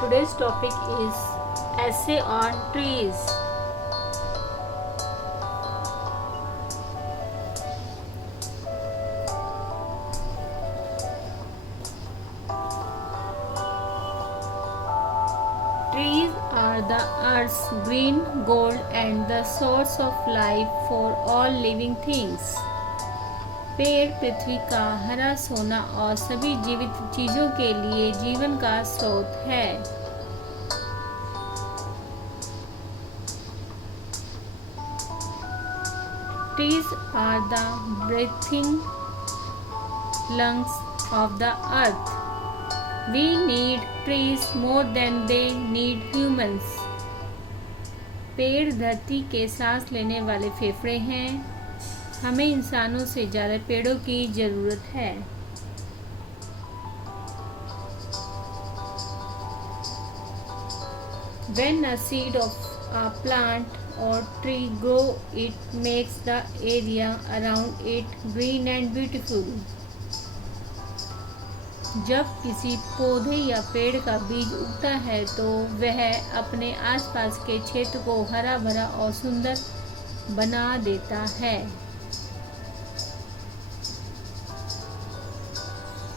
Today's topic is essay on trees. Trees are the earth's green gold and the source of life for all living things. पेड़ पृथ्वी का हरा सोना और सभी जीवित चीजों के लिए जीवन का स्रोत है। Trees are the breathing lungs of the earth. We need trees more than they need humans. पेड़ धरती के सांस लेने वाले फेफड़े हैं। हमें इंसानों से ज़्यादा पेड़ों की ज़रूरत है। When a seed of a plant or tree grow, it makes the area around it green and beautiful. जब किसी पौधे या पेड़ का बीज उगता है तो वह अपने आसपास के क्षेत्र को हरा भरा और सुंदर बना देता है।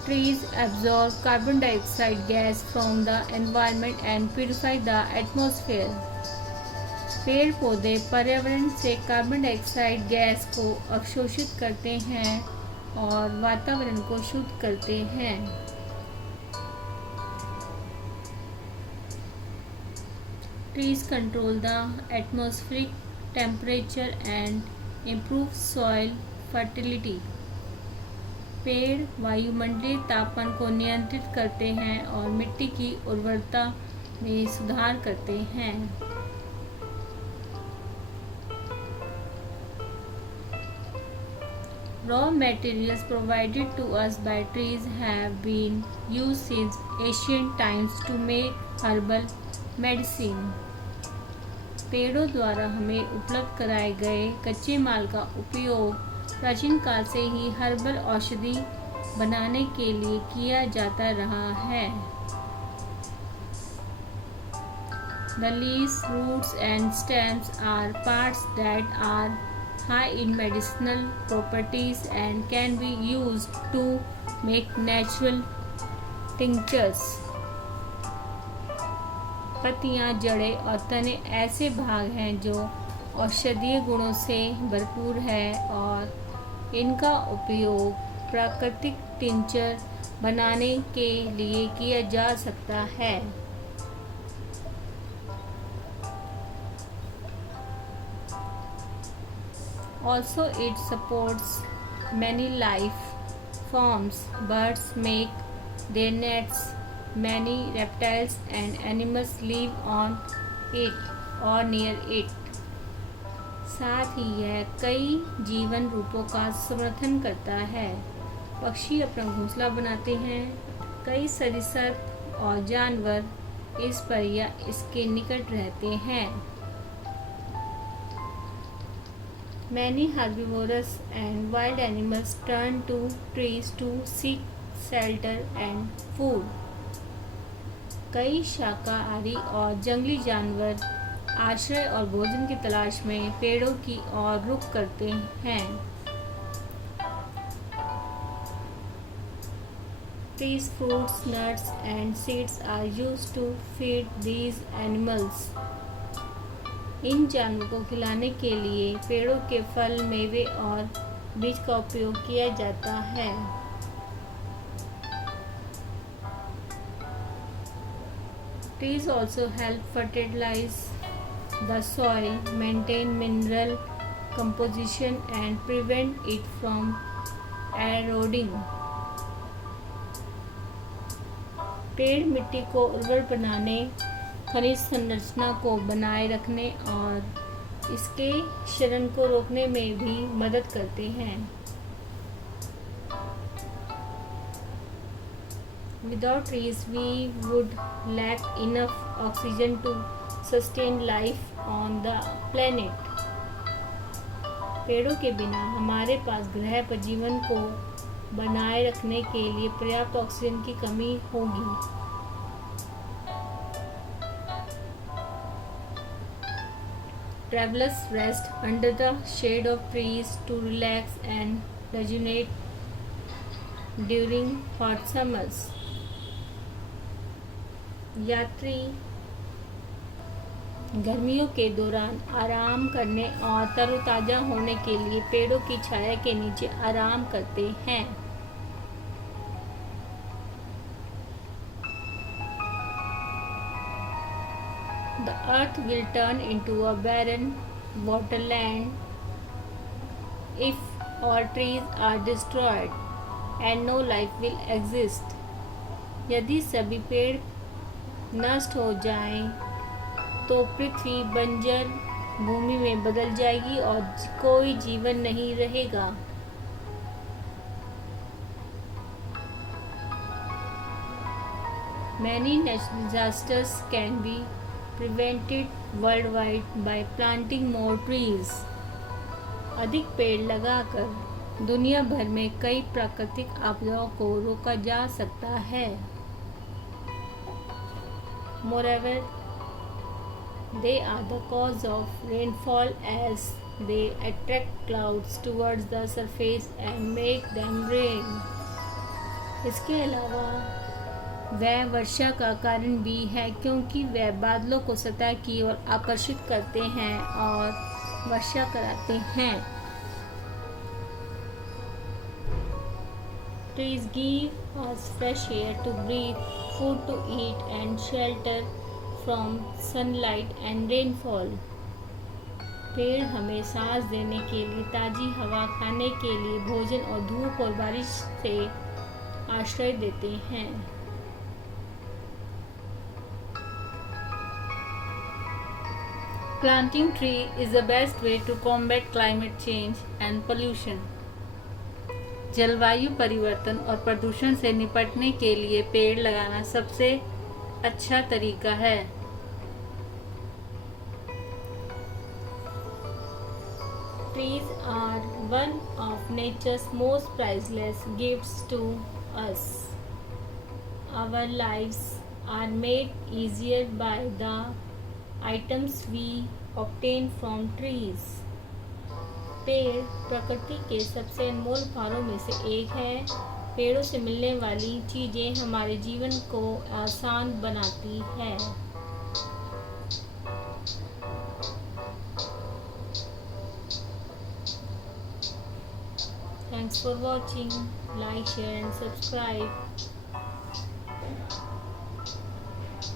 Trees absorb carbon dioxide gas from the environment and purify the atmosphere. पेड़ पौधे पर्यावरण से कार्बन डाइऑक्साइड गैस को अवशोषित करते हैं और वातावरण को शुद्ध करते हैं। Trees control the atmospheric temperature and improve soil fertility. पेड़ वायुमंडलीय तापमान को नियंत्रित करते हैं और मिट्टी की उर्वरता में सुधार करते हैं। Raw materials provided to us by trees have been used since ancient times to make herbal medicine. पेड़ों द्वारा हमें उपलब्ध कराए गए कच्चे माल का उपयोग प्राचीन काल से ही हर्बल औषधि बनाने के लिए किया जाता रहा है। The leaves, roots and stems are parts that are high in medicinal properties and can be used to make natural tinctures. पत्तियां, जड़ें और तने ऐसे भाग हैं जो औषधीय गुणों से भरपूर है और इनका उपयोग प्राकृतिक टिंचर बनाने के लिए किया जा सकता है। Also, it supports many life forms. Birds make their nests. Many reptiles and animals live on it or near it. साथ ही यह कई जीवन रूपों का समर्थन करता है। पक्षी अपना घोंसला बनाते हैं। कई सरीसृप और जानवर इस पर या इसके निकट रहते हैं। Many herbivorous and wild animals turn to trees to seek shelter and food. कई शाकाहारी और जंगली जानवर आश्रय और भोजन की तलाश में पेड़ों की ओर रुख करते हैं। Trees, fruits, nuts and seeds are used to feed these animals. इन जानवरों को खिलाने के लिए पेड़ों के फल, मेवे और बीज का उपयोग किया जाता है। Trees also help fertilize the soil, maintain mineral composition and prevent it from eroding. पेड़ मिट्टी को उर्वर बनाने, खनिज संरचना को बनाए रखने और इसके क्षरण को रोकने में भी मदद करते हैं। Without trees, we would lack enough oxygen to sustain life on the planet. पेड़ों के बिना हमारे पास ग्रह पर जीवन को बनाए रखने के लिए पर्याप्त ऑक्सीजन की कमी होगी। travelers rest under the shade of trees to relax and rejuvenate during hot summers. यात्री गर्मियों के दौरान आराम करने और तरोताज़ा होने के लिए पेड़ों की छाया के नीचे आराम करते हैं. The earth will turn into a barren waterland if all trees are destroyed and no life will exist. यदि सभी पेड़ नष्ट हो जाएं, तो पृथ्वी बंजर भूमि में बदल जाएगी और कोई जीवन नहीं रहेगा. Many natural disasters can be prevented worldwide by planting more trees. अधिक पेड़ लगाकर दुनिया भर में कई प्राकृतिक आपदाओं को रोका जा सकता है. Moreover, they are the cause of rainfall as they attract clouds towards the surface and make them rain. इसके अलावा वह वर्षा का कारण भी है क्योंकि वह बादलों को सतह की ओर आकर्षित करते हैं और वर्षा कराते हैं. Trees give us fresh air to breathe, food to eat and shelter from sunlight and rainfall. पेड़ हमें सांस देने के लिए, ताज़ी हवा खाने के लिए, भोजन और धूप और बारिश से आश्रय देते हैं. Planting tree is the best way to combat climate change and pollution. जलवायु परिवर्तन और प्रदूषण से निपटने के लिए पेड़ लगाना सबसे अच्छा तरीका है. Trees are one of nature's most priceless gifts to us. Our lives are made easier by the items we obtain from trees. पेड़ प्रकृति के सबसे अनमोल उपहारों में से एक है. पेड़ों से मिलने वाली चीज़ें हमारे जीवन को आसान बनाती है. Thanks for watching. Like, share and subscribe.